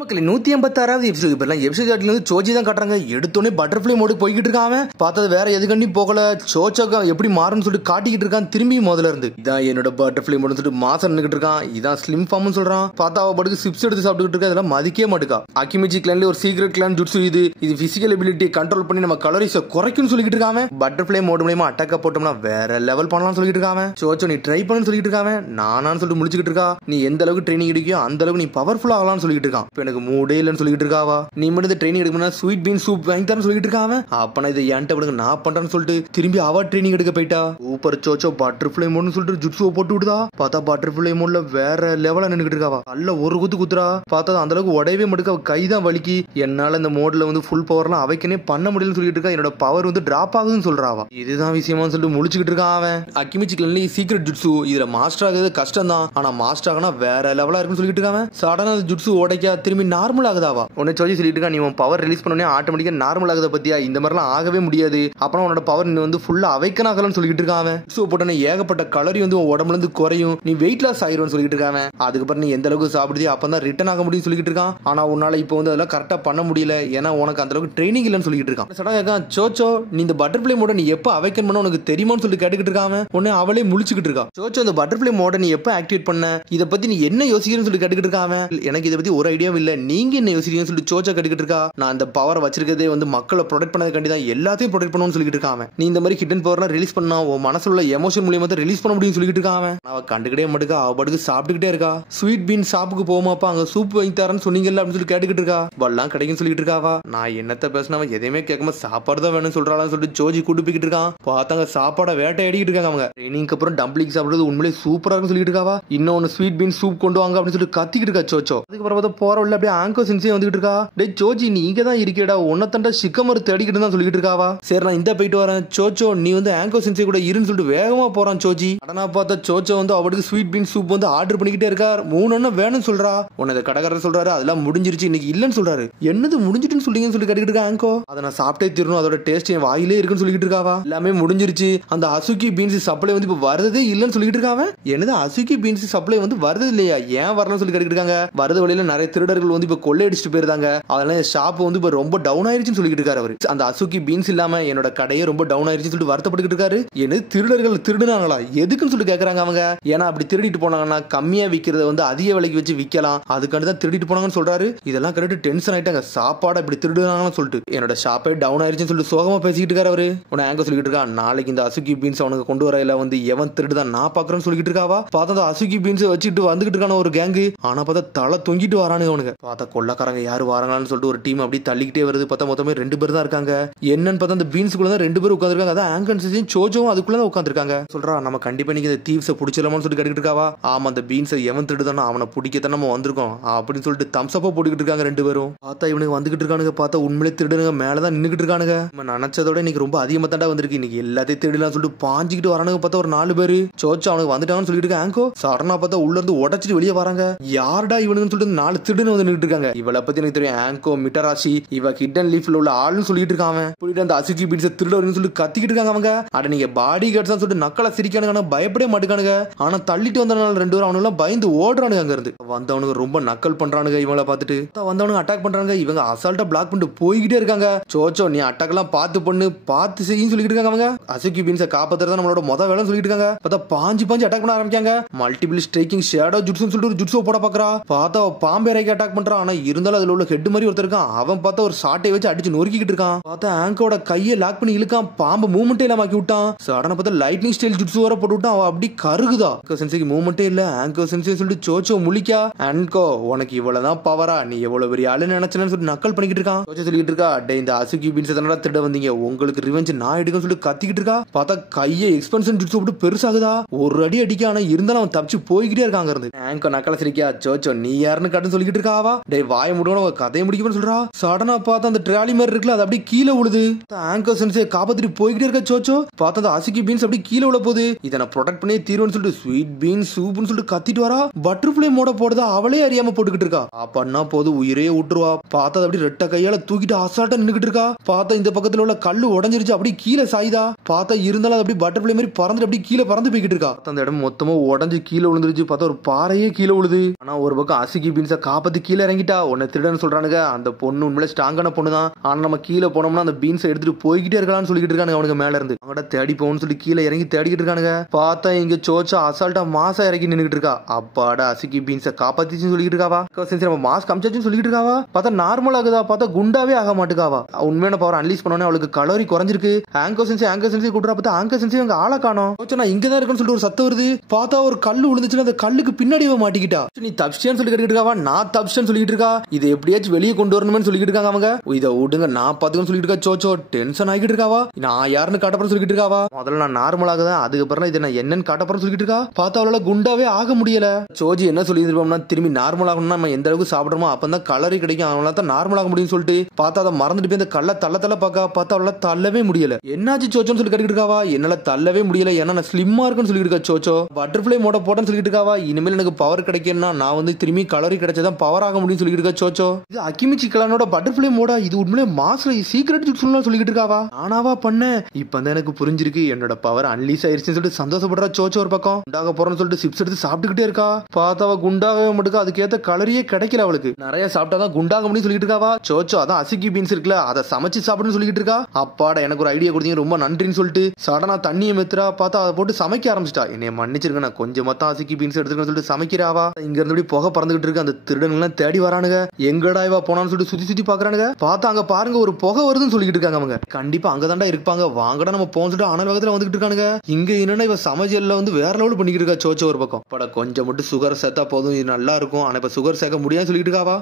மக்களே 186வது எபிசோட் இப்பெல்லாம் எபிசோட் வந்து சோஜி தான் காட்டுறாங்க. எடுத்தோடனே பட்டர்ஃப்ளை மோடு போய்கிட்டு இருக்கான். பார்த்தது வேற எதுக்கண்டி போகல. சோச்சோக்கா எப்படி மாறும்னு சொல்லிட்டு காட்டிக்கிட்டு இருக்கான். திரும்பி முதல்ல இருந்து இதான் என்னோட பட்டர்ஃப்ளை மோடுன்னு சொல்லிட்டு மாசம் நின்றுட்டு இருக்கான். இதான் ஸ்லிம் ஃபார்ம்னு சொல்றான். பார்த்தா அவ படுக்கு சிப்ஸ் எடுத்து சாப்பிட்டுக்கிட்டு இருக்கா. இதெல்லாம் மதிக்கவே மாட்டுக்கா. அக்கிமிச்சி கிளான்ல ஒரு சீக்ரெட் கிளான் ஜுட்சு இது பிசிக்கல் எபிலிட்டி கண்ட்ரோல் பண்ணி நம்ம கலோரிஸை குறைக்கும்னு சொல்லிட்டு இருக்காம. பட்டர்ஃப்ளை மோடு மூலமா அட்டாக்க போட்டோம்னா வேற லெவல் பண்ணலாம்னு சொல்லிட்டு இருக்காம. சோச்சோ நீ ட்ரை பண்ணு சொல்லிட்டு இருக்காம. நானான்னு சொல்லிட்டு முடிச்சுக்கிட்டு இருக்கா. நீ எந்த அளவுக்கு ட்ரைனிங் எடுக்கியோ அந்த அளவுக்கு நீ பவர்ஃபுல் ஆகலாம்னு சொல்லிட்டு இருக்கான். இப்போ எனக்கு மூடே இல்லைன்னு சொல்லிட்டு இருக்காவா. நீ மட்டும் ட்ரைனிங் எடுக்கணும்னா ஸ்வீட் பீன் சூப் வாங்கி தரேன்னு சொல்லிட்டு இருக்காம. அப்பனா இதை என்கிட்ட விடுங்க நான் பண்றேன்னு சொல்லிட்டு திரும்பி அவ ட்ரைனிங் எடுக்க போயிட்டா. சூப்பர் சோச்சோ பட்டர்ஃப்ளை மோட்னு சொல்லிட்டு ஜுட்ஸுவை போட்டு விடுதா. பார்த்தா பட்டர்ஃப்ளை மோட்ல வேற லெவலா நின்னுகிட்டு இருக்காவா. அல்ல ஒரு குத்துறா. பார்த்தா அந்த அளவுக்கு உடையவே மட்டும் அவ கைதான் வலிக்கு. என்னால இந்த மோட்ல வந்து ஃபுல் பவர்லாம் அவைக்கனே பண்ண முடியலன்னு சொல்லிட்டு இருக்கா. என்னோட பவர் வந்து டிராப் ஆகுதுன்னு சொல்றாவா. இதுதான் விஷயமா சொல்லிட்டு முழிச்சுக்கிட்டு இருக்கான் அவன். அக்கிமிச்சி கிளன்லி சீக்ரெட் ஜுட்ஸு இதுல மாஸ்டர் ஆகுது கஷ்டம் தான். ஆனா மாஸ்டர் ஆகனா வேற லெவலா இருக்குன்னு சொல்லிட்டு இருக்காங்க. சடனா ஜுட்ஸு உடைக்கா திரும்பி நார்மல் ஆகுதாவா. உன்னை சொல்லி சொல்லிட்டு இருக்கா. நீ உன் பவர் ரிலீஸ் பண்ணோடனே ஆட்டோமேட்டிக்கா நார்மல் ஆகுத பத்தியா. இந்த மாதிரிலாம் ஆகவே முடியாது. அப்புறம் உன்னோட பவர் நீ வந்து ஃபுல்லா அவைக்கன் ஆகலாம்னு சொல்லிட்டு இருக்காங்க. ஜுட்ஸு போட்டோன்னே ஏகப்பட்ட கலரி வந்து உன் உடம்புல இருந்து குறையும். நீ வெயிட் லாஸ் ஆயிரும்னு சொல்லிட்டு இருக்காங்க. அதுக்கப்புறம் நீ எந்த அளவுக்கு சாப்பிடுது அப்பதான் ரிட்டர்ன் ஆக முடியும்னு சொல்லிட்டு இருக்கான். ஆனா உன்னால இப்போ வந்து அதெல்லாம் கரெக்டா பண்ண முடியல. ஏன்னா உனக்கு அந்த அளவுக்கு ட்ரைனிங் இல்லைன்னு சொல்லிட்டு இருக்கான். சடனா சோச்சோ நீ இந்த பட்டர்ஃப்ளை மோட நீ எப்ப அவைக்கன் பண்ண உனக்கு தெரியுமான்னு சொல்லிட்டு கேட்டுக்கிட்டு இருக்காம. உடனே அவளே முழிச்சுக்கிட்டு இருக்கா. சோச்சோ இந்த பட்டர்ஃப்ளை மோட நீ எப்ப ஆக்டிவேட் பண்ண இதை பத்தி நீ என்ன யோசிக்கிறேன்னு சொல்லி கேட்டுக்கிட்டு இருக்காம. எனக்கு இதை பத்தி ஒரு ஐடியாவும் இல்ல. நீங்க என்ன யோசிக்கிறீங்கன்னு சொல்லி சோச்சோ கேட்டுக்கிட்டு இருக்கா. நான் அந்த பவர் வச்சிருக்கதே வந்து மக்களை ப்ரொடெக்ட் பண்ணதுக்காண்டி தான் எல்லாத்தையும் ப்ரொடெக்ட் பண்ணணும்னு சொல்லிட்டு இருக்கான். நீ இந்த மாதிரி ஹிடன் பவர்லாம் ரிலீஸ் பண்ணா உன் மனசுல உள்ள எமோஷன் மூலியமா தான் ரிலீஸ் பண்ண முடியும்னு சொல்லிட்டு இருக்கான். அவ கண்டுக்கிட்டே மட்டுக்கா. அவ படுக்கு சாப்பிட்டுக்கிட்டே இருக்கா. ஸ்வீட் பீன் ஷாப்புக்கு போமாப்பா அங்க சூப் வாங்கி தரேன்னு சொன்னீங்கல்ல அப்படின்னு சொல்லி கேட்டுக்கிட்டு இருக்கா. வல்லாம் கிடைக்குன்னு சொல்லிட்டு இருக்காவா. நான் என்னத்த பேசினா எதையுமே கேட்காம சாப்பாடு தான் வேணும்னு சொல்றான்னு சொல்லிட்டு சோஜி கூட்டிப்பிக்கிட்டு இருக்கான். பார்த்தாங்க சாப்பாட வேட்டையாடிக்கிட்டு இருக்காங்க அவங்க. ட்ரைனிங்க்கு அப்புறம் டம்ப்ளிங் சாப்பிடுறது உண்மையிலே சூப்பரா இருக்குன்னு சொல்லிட்டு இருக்காவா. இன்னொன்னு ஸ்வீட் பீன் சூப் கொண்டு வாங்க அப்படின்னு சொல்லிட்டு கத்திக்கிட்டு இருக்கா சோச்சோ. அதுக்கப்புறம் பார்த்தா போற உள்ள அப்படியே ஆங்கோ சென்சே வந்துகிட்டு இருக்கா. டே சோஜி நீ இங்க தான் இருக்கேடா. உன்ன தண்டா சிக்கமர் தேடிக்கிட்டு தான் சொல்லிட்டு இருக்காவா. சரி நான் இந்த போயிட்டு வரேன். சோச்சோ நீ வந்து ஆங்கோ சென்சே கூட இருன்னு சொல்லிட்டு வேகமா போறான் சோஜி. அடனா பார்த்தா சோச்சோ வந்து அவளுக்கு ஸ்வீட் பீன் சூப் வந்து ஆர்டர் பண்ணிக்கிட்டே இருக்கார். 3 வேணும்னு சொல்றா. உன்னை கடைக்காரர் சொல்றாரு அதெல்லாம் முடிஞ்சிருச்சு இன்னைக்கு இல்லன்னு சொல்றாரு. என்னது முடிஞ்சிட்டுன்னு சொல்லிங்கன்னு சொல்லி கேட்டுக்கிட்டு இருக்கா ஆங்கோ. அதை நான் சாப்பிட்டே தீரணும். அதோட டேஸ்ட் என் வாயிலே இருக்குன்னு சொல்லிட்டு இருக்காவா. எல்லாமே முடிஞ்சிருச்சு. அந்த அசுகி பீன்ஸ் சப்ளை வந்து இப்ப வரதே இல்லன்னு சொல்லிட்டு இருக்காவ. என்னது அசுகி பீன்ஸ் சப்ளை வந்து வருது இல்லையா ஏன் வரணும்னு சொல்லி கேட்டுக்கிட்டு இருக்காங்க. வரது வழியில நிறைய திருடர்கள் வந்து இப்ப கொள்ளையடிச்சிட்டு போயிருந்தாங்க. அதனால ஷாப் வந்து இப்ப ரொம்ப டவுன் ஆயிருச்சுன்னு சொல்லிட்டு இருக்காரு அவரு. அந்த அசுகி பீன்ஸ் இல்லாம என்னோட கடையே ரொம்ப டவுன் ஆயிருச்சுன்னு சொல்லிட்டு வருத்தப்பட்டு இருக்காரு. என்ன திருடர்கள் திருடுனாங்களா எதுக்குன்னு சொல்லி கேக்குறாங்க அவங்க. ஏன்னா அப்படி திருடிட்டு போனாங்கன்னா கம்மியா விக்கிறத வந்து அதிக விலைக்கு வச்சு விக்கலாம். அதுக்காண்டி தான் திருடிட்டு போனாங்கன்னு சொல்றாரு. இதெல்லாம் கரெக்ட் டென்ஷன் ஆயிட்டாங்க. சாப்பாடு இப்படி திருடுனாங்கன்னு சொல்லிட்டு என்னோட ஷாப்பே டவுன் ஆயிருச்சுன்னு சொல்லிட்டு சோகமா பேசிக்கிட்டு இருக்காரு அவரு. உன ஆங்க சொல்லிட்டு இருக்கா. நாளைக்கு இந்த அசுகி பீன்ஸ் அவனுக்கு கொண்டு வரையில வந்து எவன் திருடுதான் நான் பாக்குறேன்னு சொல்லிட்டு இருக்காவா. பார்த்தா அசுகி பீன்ஸ் வச்சுட்டு வந்துகிட்டு இருக்கான ஒரு கேங்கு. ஆனா பார்த்தா தலை தொங்கிட்டு வரானுங்க அவனுக்கு. பார்த்தா கொள்ளக்காரங்க யாரு வராங்கன்னு சொல்லிட்டு ஒரு டீம் அப்படி தள்ளிக்கிட்டே வருது. பார்த்தா மொத்தமே 2 பேர் தான் இருக்காங்க. என்னன்னு பார்த்தா அந்த பீன்ஸ்குள்ள தான் 2 பேர் உட்காந்துருக்காங்க. அதான் ஆங்கன்ஸையும் சோஜோவும் அதுக்குள்ள தான் உட்காந்துருக்காங்க. சொல்றா நம்ம கண்டிப்பா நீங்க இந்த தீவ்ஸை பிடிச்சிடலாம்னு சொல்லிட்டு கேட்டுக்கிட்டு இருக்காவா. ஆமா அந்த பீன்ஸை எவன் திருடுதானோ அவனை பிடிக்கத்தான் நம்ம வந்திருக்கோம் அப்படின்னு சொல்லிட்டு தம்ஸ்அப்பா போட்டுக்கிட்டு இருக்காங்க 2 பேரும். பார்த்தா இவனுக்கு வந்துகிட்டு இருக்கானுங்க. பார்த்தா உண்மையிலே திருடுங்க மேலதான் நின்னுகிட்டு இருக்கானுங்க. நம்ம நினைச்சதோட இன்னைக்கு ரொம்ப அதிகமா தாண்டா வந்திருக்கு. இன்னைக்கு எல்லாத்தையும் திருடலாம் சொல்லிட்டு பாஞ்சிக்கிட்டு வரானுங்க. பார்த்தா ஒரு 4 பேரு சோச்சோ அவனுக்கு வந்துட்டாங்கன்னு சொல்லிட்டு இருக்க ஆங்கோ. சரணா பார்த்தா உள்ள இருந்து உடச்சிட்டு வெளியே வராங்க. யாருடா இவனுன்னு சொல்லிட்டு 4 திருடுன்னு வந்து நின்னுட்டு இருக்காங்க. இவளை பத்தி எனக்கு தெரியும். ஆங்கோ மிட்டராசி இவ ஹிடன் லீஃப்ல உள்ள ஆளுன்னு சொல்லிட்டு இருக்காங்க. போயிட்டு அந்த அசுகி பீன்ஸை திருடுன்னு சொல்லி கத்திக்கிட்டு இருக்காங்க அவங்க. அட நீங்க பாடி கார்ட்ஸ் சொல்லிட்டு நக்கலா சிரிக்கானுங்க. பயப்படவே மாட்டுக்கானுங்க. ஆனா தள்ளிட்டு வந்தனால 2 பேரும் அவனுங்க பயந்து ஓடுறானுங்க. அங்க இருந்து வந்தவனுக்கு ரொம்ப நக்கல் பண்றானுங்க. இவங்கள பார்த்துட்டு வந்தவனுங்க அட்டாக் பண்றாங்க. இவங்க அசால்ட்டா பிளாக் பண்ணிட்டு போய்கிட்டே இருக்காங்க. சோச்சோ நீ அட்டாக் எல்லாம் பார்த்து பண்ணு பார்த்து செய்யும் சொல்லிட்டு இருக்காங்க அவங்க. அசுகி பீன்ஸை காப்பாத்துறதா நம்மளோட மொத வேலைன்னு சொல்லிட்டு இருக்காங்க. பார்த்தா பாஞ்சு அட்டாக் பண்ண ஆரம்பிக்காங்க. மல்டிபிள் ஸ்ட்ரைக்கிங் ஷேடோ ஜுட்ஸ்னு சொல்லிட்டு ஒரு ஜுட்ஸோ போட பாக்குறா. பார்த்தா பாம்பே ரைக்கு அட்டாக் பண்றான். ஆனா இருந்தாலும் அதுல உள்ள ஹெட் மாதிரி ஒருத்தர் இருக்கான். அவன் பார்த்தா ஒரு ஷாட்டை வச்சு அடிச்சு நொறுக்கிட்டு இருக்கான். பார்த்தா ஆங்கோட கையை லாக் பண்ணி இழுக்கான். பாம்பு மூவ்மெண்டே இல்லாம ஆக்கி விட்டான். சடனா பார்த்தா லைட்னிங் ஸ்டைல் ஜுட்ஸு வர போட்டு விட்டான். அவன் அப்படி கருகுதா. சென்சைக்கு மூவ்மெண்டே இல்ல. ஆங்கோ சென்சை சொல்லிட்டு சோச்சோ முழிக்கா. ஆங்கோ உனக்கு இவ்வளவுதான் பவரா நீ எவ்வளவு பெரிய ஆளு நினைச்சேன்னு சொல்லிட்டு நக்கல் பண்ணிக்கிட்டு இருக்கான். சோச்சோ சொல்லிட்டு இருக்கா. டே இந்த அசுகி பீன்ஸ் தானடா திருட வந்தீங்க உங்களுக்கு ரிவெஞ்ச் நான் எடுக்கன்னு சொல்லிட்டு கத்திக்கிட்டு இருக்கா. பார்த்தா கையை எக்ஸ்பென்ஷன் ஜுட்ஸு விட்டு பெருசாகுதா. ஒரு அடி அடிக்க. ஆனா இருந்தாலும் அவன் தப்பிச்சு போய்கிட்டே இருக்காங்க இருந்து. ஆங்கோ நக்கல சிரிக்கா. சோச்சோ நீ யாருன்னு கட்டுன்னு சொல்லிக்கிட்டு இருக்காவா. டே வாய முடியும் கதையை முடிக்கணும்னு சொல்றா. சடனா பார்த்தா அந்த ட்ராலி மாதிரி இருக்குல்ல அது அப்படியே கீழே விழுது. ஆங்கோ சென்சை காப்பாத்திட்டு போய்கிட்டே இருக்க சோச்சோ. பார்த்தா அந்த அசுகி பீன்ஸ் அப்படி கீழே விழ போகுது. இதை நான் ப்ரொடெக்ட் பண்ணி தீர்வுன்னு சொல்லிட்டு ஸ்வீட் பீன் சூப்னு சொல்லிட்டு கத்திட்டு வரா. பட்டர்ஃப்ளை மோட போடுதா அவளே அறியாம போட்டுக்கிட்டு இருக்கா. அப்பன்னா போது உயிரே விட்டுருவா. பார்த்தா அப்படி ரெட்ட கையால தூக்கிட்டு அசால்ட்டா நின்னுகிட்டு இருக்கா. பார்த்தா இந்த பக்கத்துல உள்ள கல்லு உடஞ்சிருச்சு. அப்படி கீழே சாயுதா. பார்த்தா இருந்தாலும் அப்படி பட்டர்ஃப்ளை மாதிரி பறந்து அப்படி கீழே பறந்து போய்கிட்டு இருக்கா. அந்த இடம் மொத்தமா உடஞ்சு கீழே விழுந்துருச்சு. பார்த்தா ஒரு பாறையே கீழே விழுது. ஆனா ஒரு பக்கம் அசுகி பீன்ஸை காப்பாத்தி கீழே இறங்கிட்டா. உன்னை திருடன்னு சொல்றானுங்க. அந்த பொண்ணு உண்மையிலே ஸ்ட்ராங்கான பொண்ணு தான். ஆனா நம்ம கீழே போனோம்னா அந்த பீன்ஸை எடுத்துட்டு போய்கிட்டே இருக்கலாம்னு சொல்லிட்டு இருக்கானுங்க அவனுக்கு மேல இருந்து. அவங்கட தேடி போகணும்னு சொல்லி கீழே இறங்கி தேடிக்கிட்டு இருக்கானுங்க. பார்த்தா இங்க சோச்சா அசால்ட்டா மாசா இறக்கி நின்னுட்டு இருக்கா. அப்பாடா அசிக்கி பீன்ஸை காப்பாத்திச்சுன்னு சொல்லிட்டு இருக்காவா. நம்ம மாஸ்க் அமிச்சாச்சுன்னு சொல்லிட்டு இருக்காவா. பார்த்தா நார்மல் ஆகுதா, பார்த்தா குண்டாவே ஆக மாட்டுக்காவா. உண்மையான பவர் அன்லீஸ் பண்ணோன்னே அவளுக்கு கலோரி குறைஞ்சிருக்கு. ஆங்கர் சென்சி கூட்டுறா. பார்த்தா ஆங்கர் சென்சி அங்க ஆளை காணோம். நான் இங்கதான் இருக்குன்னு சொல்லிட்டு ஒரு சத்தம் வருது. பார்த்தா ஒரு கல்லு விழுந்துச்சுன்னா அந்த கல்லுக்கு பின்னாடி மாட்டிக்கிட்டா. நீ தப்ஸ்டியான்னு சொல்லி கேட்டுட்டு இருக்காவா. நான் தப்ஸ்டியான்னு சொல்லிட்டு இருக்கா. இதை எப்படியாச்சும் வெளியே கொண்டு வரணும்னு சொல்லிட்டு இருக்காங்க அவங்க. இதை விடுங்க நான் பாத்துக்கன்னு சொல்லிட்டு இருக்கா. சோச்சோ டென்ஷன் ஆகிட்டு இருக்காவா. நான் யாருன்னு காட்டப்பறம் சொல்லிட்டு இருக்காவா. முதல்ல நான் நார்மல் ஆகுதான், அதுக்கப்புறம் இதை நான் என்னன்னு காட்டப்பறம் சொல்லிட்டு இருக்கா. பார்த்தா அவளால குண்டாவே ஆக முடியல. சோஜி என்ன சொல்லி இருப்போம்னா திரும்பி நார்மல் ஆகணும்னா நம்ம எந்த அளவுக்கு சாப்பிடுறோமோ அப்பதான் கலரி கிடைக்கும், அவனால தான் நார்மல் ஆக முடியும்னு சொல்லிட்டு பார்த்தா அதை மறந்துட்டு போய் அந்த கல்ல தள்ள பாக்கா. பார்த்தா அவளால தள்ளவே முடியல. என்னாச்சு சோச்சோன்னு சொல்லி கேட்டுட்டு இருக்காவா. என்னால தள்ளவே முடியல, ஏன்னா நான் ஸ்லிம்மா இருக்குன்னு சொல்லிட்டு இருக்கா. சோச்சோ பட்டர்ஃபிளை மோட போட்டேன்னு சொல்லிட்டு இருக்காவா. இனிமேல் எனக்கு பவர் கிடைக்கும்னா நான் வந்து திரும்பி கலரி கிடைச்சதான் பவர் ஆக முடியும்னு சொல்லிட்டு இருக்கா. சோச்சோ இது அக்கிமிச்சி கிளானோட பட்டர்ஃபிளை மோடா. இது உண்மையிலே மாஸ்ல சீக்ரெட் சொல்லிட்டு இருக்காவா. நானாவா பண்ணேன். இப்பதான் எனக்கு புரிஞ்சிருக்கு என்னோட பவர் அன்லீஸ் ஆயிருச்சுன்னு சொல்லிட்டு சந்தோஷப்படுறா. சோச்சோ ஒரு பக்கம் குண்டாக போறேன்னு சொல்லிட்டு சிப்ஸ் எடுத்து சாப்பிட்டுக்கிட்டே இருக்கா. பார்த்தா அவ குண்டாகவே மட்டும் அதுக்கேற்ற கலரியே கிடைக்கல அவளுக்கு. நிறைய சாப்பிட்டாதான் குண்டாக முடியும் சொல்லிட்டு இருக்காவா. சோச்சோ அதான் அசிக்கி பீன்ஸ் இருக்குல்ல அதை சமைச்சு சாப்பிடுன்னு சொல்லிட்டு இருக்கா. அப்பாடா எனக்கு ஒரு ஐடியா கொடுத்தீங்க ரொம்ப நன்றின்னு சொல்லிட்டு சடனா தண்ணியை மெத்துறா. பார்த்தா அதை போட்டு சமைக்க ஆரம்பிச்சிட்டா. என்னைய மன்னிச்சிருக்க, நான் கொஞ்சமா தான் அசிக்கி பீன்ஸ் எடுத்துக்கன்னு சொல்லிட்டு சமைக்கிறாவா. இங்க இருந்து புகை பறந்துகிட்டு இருக்கு. அந்த திருடங்க எல்லாம் தேடி வரானுங்க. எங்கடா இவா போனான்னு சொல்லிட்டு சுத்தி பாக்குறானுங்க. பார்த்தா அங்க பாருங்க ஒரு புகை வருதுன்னு சொல்லிட்டு இருக்காங்க அவங்க. கண்டிப்பா அங்கதான்டா இருப்பாங்க, வாங்கடா நம்ம போன்னு சொல்லிட்டு அனல் வேகத்துல வந்துட்டு இருக்கானுங்க. இங்க என்னன்னா இவ சமையல்ல வந்து வேற லெவல் பண்ணிக்கிட்டு இருக்கா. சோச்சோ ஒரு பக்கம் பட கொஞ்சம் மட்டும் சுகர் சேர்த்தா போதும், இது நல்லா இருக்கும். ஆனா இப்ப சுகர் சேர்க்க முடியாது சொல்லிட்டு இருக்காவா.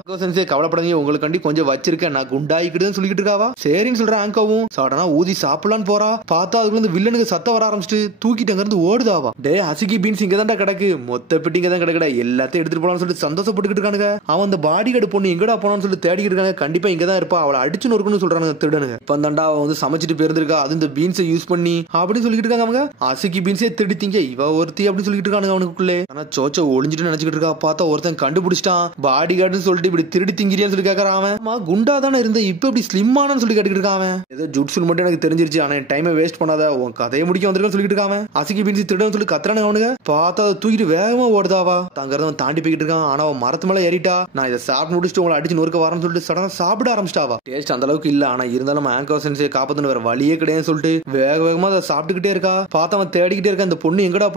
கவலைப்படாதீங்க, உங்களுக்கு கொஞ்சம் வச்சிருக்கேன், நான் குண்டாயிக்கிட்டுன்னு சொல்லிட்டு இருக்காவா. சரின்னு சொல்றேன். ஆங்கவும் சடனா ஊதி சாப்பிடலான்னு போறா. பார்த்தா அதுக்குள்ள இருந்து வில்லனுக்கு சத்தம் வர ஆரம்பிச்சுட்டு தூக்கிட்டு அங்க இருந்து ஓடுதாவா. டே அசிக்கி பீன்ஸ் இங்க தான் கிடக்கு, மொத்த பெட்டிங்க தான் கிடக்குடா, எல்லாத்தையும் எடுத்துட்டு போலாம்னு சொல்லிட்டு சந்தோஷப்பட்டுக்கிட்டு இருக்கானுங்க. அவன் அந்த பாடி கார்டு பொண்ணு எங்கடா போனான்னு சொல்லிட்டு தேடிக்கிட்டு இருக்காங்க. கண்டிப்பா இங்க தான் இருப்பா, அவளை அடிச்சு நொறுக்குன்னு சொல்றானுங்க திருடனுங்க. இப்ப தாண்டா அவ வந்து சமைச்சிட்டு போயிருந்திருக்கா, அது இந்த பீன்ஸை யூஸ் பண்ணி அப்படின்னு சொல்லிட்டு இருக்காங்க அவங்க. அசிக்கி பீன்ஸே திருடித்தீங்க இவ ஒருத்தி அப்படின்னு சொல்லிட்டு இருக்கானுங்க அவனுக்குள்ளே. ஆனா சோச்சோ ஒளிஞ்சிட்டு நினைச்சுக்கிட்டு இருக்கா. பார்த்தா ஒருத்தன் கண்டுபிடிச்சிட்டான். பாடி கார்டுன்னு சொல்லிட்டு இப்படி திருடி திங்கிறியான்னு சொல்லி கேட்கறான் அவன். குண்டா தானே இருந்த இப்ப இப்படி ஸ்லிம்மானு சொல்லி கேட்டுக்கிட்டு இருக்கான். ஏதோ ஜுட்ஸுன்னு மட்டும் எனக்கு தெரிஞ்சிருச்சு, ஆனா டைமை வேஸ்ட் பண்ணாத, உன் கதையை முடிக்க வந்திருக்கேன்னு சொல்லிட்டு இருக்கான். அசிக்கி பீன்ஸ் திருடன்னு சொல்லி கத்துறானு அவனுங்க. பார்த்தா அதை தூக்கிட்டு வேகமா ஓடுதாவா. தங்கறவன் தாண்டி போய்கிட்டு இருக்கான். ஆனா அவன் மரத்து மேல ஏறிட்டா. நான் இதை சாப்பிட்டு முடிச்சுட்டு உங்களை அடிச்சு நொறுக்க வரேன்னு சொல்லிட்டு சடனா சாப்பிட ஆரம்பிச்சிட்டாவா. டேஸ்ட் அந்த அளவுக்கு இல்ல, ஆனா இருந்தாலும் ஆங்கர் சென்சியை காப்பாத்தணும் வேற வழியே கிடையாதுன்னு சொல்லிட்டு வேகமா அதை சாப்பிட்டுக்கிட்டே இருக்கா. பார்த்தா அவன் தேடிக்கிட்டே இருக்கா இந்த பொண்ணு எங்கடா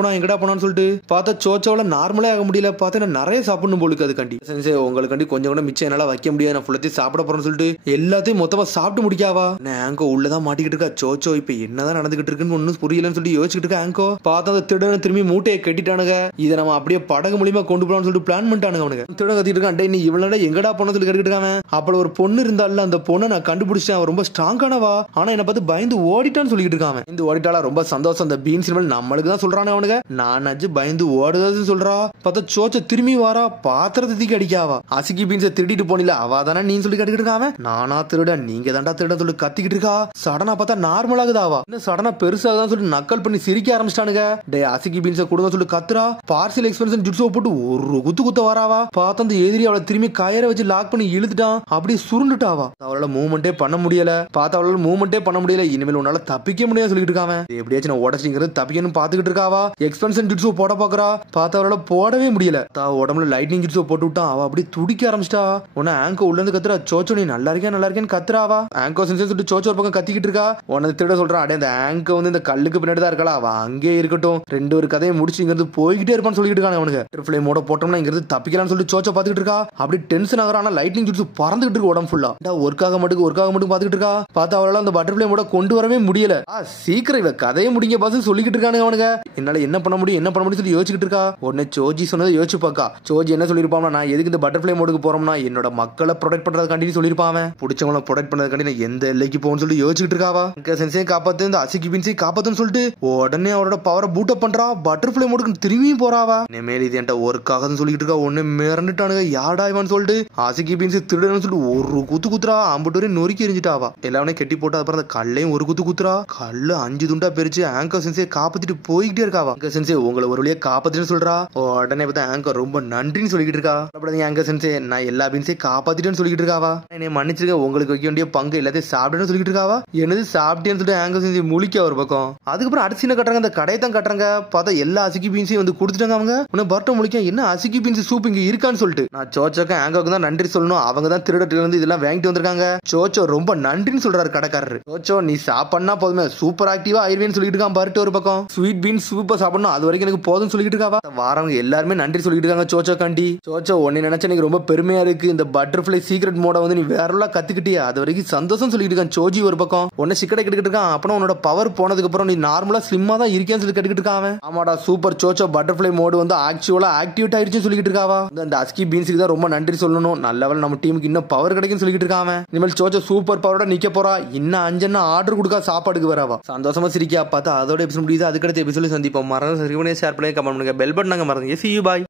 போனான்னு சொல்லிட்டு. பார்த்தா சோச்சோல நார்மலே ஆக முடியல. பார்த்தா நிறைய சாப்பிடணும் போலுக்கு. அது கண்டி சென்சே உங்களுக்கு கொஞ்சம் கூட மிச்சம் என்னால வைக்க முடியாது, நான் ஃபுல்லத்தையும் சாப்பிட போறேன்னு சொல்லிட்டு எல்லாத்தையும் மொத்தமா சாப்பிட்டு முடிக்காவா. ஆங்கோ உள்ளதான் மாட்டிக்கிட்டு இருக்கா. சோச்சோ இப்ப என்னதான் நடந்துகிட்டு இருக்குன்னு ஒன்னும் புரியலன்னு சொல்லி யோசிச்சுட்டு இருக்கா. ஆங்கோ பார்த்தா அந்த திருடனை திரும்பி மூட்டையை கட்டிட்டானுங்க. இதை நம்ம அப்படியே படகு மூலியமா கொண்டு போலாம்னு சொல்லிட்டு பிளான் பண்ணிட்டானுங்க அவனுங்க. திருடன் கத்திட்டு இருக்கான். நீ இவ்வளவு எங்கடா போன சொல்லி கேட்டுட்டு இருக்காங்க. அப்ப ஒரு பொண்ணு இருந்தால அந்த பொண்ணை நான் கண்டுபிடிச்சேன், அவன் ரொம்ப ஸ்ட்ராங்கானவா, ஆனா என்ன பார்த்து பயந்து ஓடிட்டான்னு சொல்லிட்டு இருக்காங்க. இந்த ஓடிட்டாலா ரொம்ப சந்தோஷம். அந்த பீன்ஸ் நம்மளுக்கு தான் சொல்றானே அவனுங்க. நானாச்சு பயந்து ஓடுதான்னு சொல்றா. பார்த்தா சோச்ச திரும்பி வாரா. பாத்திரத்தை தூக்கி அடிக்காவா. அசிக்கி பீன்ஸை திருடிட்டு போனில அவ தானே நீ சொல்லி கேட்டுக்கிட்டு இருக்காங்க. நானா திருடன் நீங்க தாண்டா திருடன் சொல்லி கத்திக்கிட்டு இருக்கா. சடனா பார்த்தா நார்மல் ஆகுதாவா. இன்னும் சடனா பெருசாகுதான் சொல்லி நக்கல் பண்ணி சிரிக்க ஆரம்பிச்சிட்டானுங்க. டே அசிக்கி பீன்ஸை கொடுங்க சொல்லி கத்துறா. பார்சல் எக்ஸ்பென்ஷன் ஜுட்ஸோ போட்டு ஒரு குத்து வராவா. பார்த்தா அந்த எதிரி அவளை திரும்பி கயரை வச்சு லாக் பண்ணி இழுத்துட்டான். அப்படியே சுருண்டுட்டாவா. அவளால மூவ்மெண்டே பண்ண முடியல. பார்த்தா அவளால மூவ்மெண்டே பண்ண முடியல. இனிமேல் உன்னால தப்பிக்க முடியாது சொல்லிட்டு இருக்காங்க. எப்படியாச்சும் நான் உடச்சிங்கிறது தப்பிக்கணும் பாத்துக்கிட்டு இருக்காவா. எக்ஸ்பென்ஷன் ஜுட்ஸோ போட பாக்குறா. பார்த்தா அவளால போடவே முடியல. உடம்புல லைட்னிங் ஜுட்ஸோ போட்டு விட்டான். அவ அப்படி துடிக்க ஆரம்பிச்சிட்டா. உன்ன ஆங்கோ உள்ள இருந்து கத்துறா. சோச்சோ நீ நல்லா இருக்கேன்னு கத்துறாவா. ஆங்கோ சென்சர் சொல்லிட்டு சோச்சோ ஒரு பக்கம் கத்திக்கிட்டு இருக்கா. உனது திருட சொல்றான். அடே அந்த ஆங்கோ வந்து இந்த கல்லுக்கு பின்னாடி தான் இருக்கா, அவ அங்கே இருக்கட்டும், ரெண்டு ஒரு கதையை முடிச்சு இங்க இருந்து போய்கிட்டே இருப்பான்னு சொல்லிட்டு இருக்காங்க அவனுக்கு. ட்ரிபிள் மோட போட்டோம்னா இங்க இருந்து தப்பிக்கலாம்னு சொல்லிட்டு சோச்சோ பாத்துக்கிட்டு இருக்கா. அப்படி டென்ஷன் ஆகுறா. ஆனா லைட்னிங் ஜுட்ஸ் பறந்துகிட்டு இருக்கு உடம்பு ஃபுல்லா. ஒர்க் ஆக மட்டும் பாத்துக்கிட்டு இருக்கா. பார்த்தா அவளால அந்த பட்டர்ஃபிளை மோட கொண்டு வரவே முடியல. சீக்கிரம் இவ கதையை முடிங்க பாஸ் சொல்லிக்கிட்டு இருக்கானுங்க அவனுங்க. என்னால என்ன பண்ண முடியும் சொல்லி யோசிச்சுட்டு இருக்கா. உடனே சோஜி சொன்னதை யோசிச்சு பாக்கா. சோஜி என்ன சொல்லிருப்பான், நான் எதுக்கு இந்த பட்டர்ஃபிளை மோடுக்கு போறோம்னா என்னோட மக்களை ப்ரொடெக்ட் பண்றதுக்காண்டி சொல்லிருப்பான். பிடிச்சவங்களை ப்ரொடெக்ட் பண்றதுக்காண்டி எந்த எல்லைக்கு போகணும்னு சொல்லி யோசிச்சுட்டு இருக்காவா. சென்சையும் காப்பாத்து இந்த அசிக்கி பீன்ஸையும் காப்பாத்துன்னு சொல்லிட்டு உடனே அவரோட பவரை பூட் அப் பண்றா. பட்டர்ஃபிளை மோடுக்கு திரும்பியும் போறாவா. மேல இது என்கிட்ட ஒர்க் ஆகுதுன்னு சொல்லிட்டு இருக்கா. ஒன்னு மிரண்டுட்டானுங்க. யாடாய்வான்னு சொல்லிட்டு அசிக்கி பீன்ஸ் திருடன்னு சொல்லிட்டு ஒரு குத்துறா. அம்புட்டு வரை நொறுக்கி எரிஞ்சிட்டாவா. எல்லாமே கெட்டி போட்டு அப்புறம் அந்த கல்லையும் ஒரு குத்துறா. கல்லு 5 துண்டா பிரிச்சு ஆங்கர் சென்சையை காப்பாத்திட்டு போய்கிட்டே இருக்காவா. ஆங்கர் சென்சை உங்களை ஒரு வழியா காப்பாத்திட்டு சொல்றா. உடனே பார்த்தா ஆங்கர் ரொம்ப நன்றின்னு சொல்லிட்டு இருக்கா. ஆங்கர் சென்சை நான் எல்லா பீன்ஸையும் காப்பாத்திட்டேன்னு சொல்லிட்டு இருக்காவா. என்னை மன்னிச்சிருக்க, உங்களுக்கு வைக்க வேண்டிய பங்கு எல்லாத்தையும் சாப்பிட்டேன்னு சொல்லிட்டு இருக்காவா. என்னது சாப்பிட்டேன்னு சொல்லிட்டு ஆங்கர் சென்சை முழிக்க ஒரு பக்கம். அதுக்கப்புறம் அடுத்த சீனை கட்டுறாங்க. அந்த கடையை தான் கட்டுறாங்க. பார்த்தா எல்லா அசிக்கி பீன்ஸையும் வந்து கொடுத்துட்டாங்க அவங்க. உன்னை பர்ட்ட முழிக்க என்ன அசிக்கி பீன்ஸ் சூப் இங்க இருக்கான்னு சொல்லிட்டு. நான் சோச்சோக்கு ஆங்கோக்கு தான் நன்றி சொல்லணும், அவங்க தான் திருடத்துல இருந்து இதெல்லாம் வாங்கிட்டு வந்திருக்காங்க. சோச்சோ ரொம்ப நன்றின்னு சொல்றாரு கடைக்காரரு. சோச்சோ நீ சாப்பிடனா போதுமே சூப்பர் ஆக்டிவா ஆயிருவேன்னு சொல்லிட்டு இருக்கான் பாருட்டு. ஒரு பக்கம் ஸ்வீட் பீன் சூப்பர் சாப்பிடணும், அது வரைக்கும் எனக்கு போதும் சொல்லிட்டு இருக்காவா. வாரவங்க எல்லாருமே நன்றி சொல்லிட்டு இருக்காங்க சோச்சோ காண்டி. சோச்சோ உன்னை நினைச்சா எனக்கு ரொம்ப பெருமையா இருக்கு, இந்த பட்டர்ஃபிளை சீக்ரெட் மோட வந்து நீ வேறலாம் கத்துக்கிட்டியா, அது வரைக்கும் சந்தோஷம் சொல்லிட்டு இருக்கான் சோஜி. ஒரு பக்கம் உன்னை சிக்கடை கேட்டுக்கிட்டு இருக்கான். அப்புறம் உன்னோட பவர் போனதுக்கு அப்புறம் நீ நார்மலா ஸ்லிம்மா தான் இருக்கேன்னு சொல்லி கேட்டுக்கிட்டு இருக்கான். ஆமாடா சூப்பர் சோச்சோ பட்டர்ஃபிளை மோடு வந்து ஆக்சுவலா ஆக்டிவேட் ஆயிடுச்சுன்னு சொல்லிட்டு இருக்காவா. அந்த அஸ்கி பீன்ஸுக்கு தான் ரொம்ப நன்றி சொல்லணும், நல்ல வேளை நம்ம டீமுக்கு இன்னும் பவர் கிடைக்குன்னு சொல்லிட்டு இருக்கான். இனிமேல் சோச்சோ சூப்பர் பவரோட நிக்க போறா. இன்னும் 5 ஆர்டர் கொடுக்கா சாப்பாடுக்கு வரவா. சந்தோஷமா சிரிக்கா பார்த்தா அதோட எபிசோட் முடியுது. அதுக்கடுத்த எபிசோட சந்திப்போம். மறந்து ஷேர் பண்ணி கமெண்ட் பண்ணுங்க, பெல் பட்டன் மறந்து. See you, bye.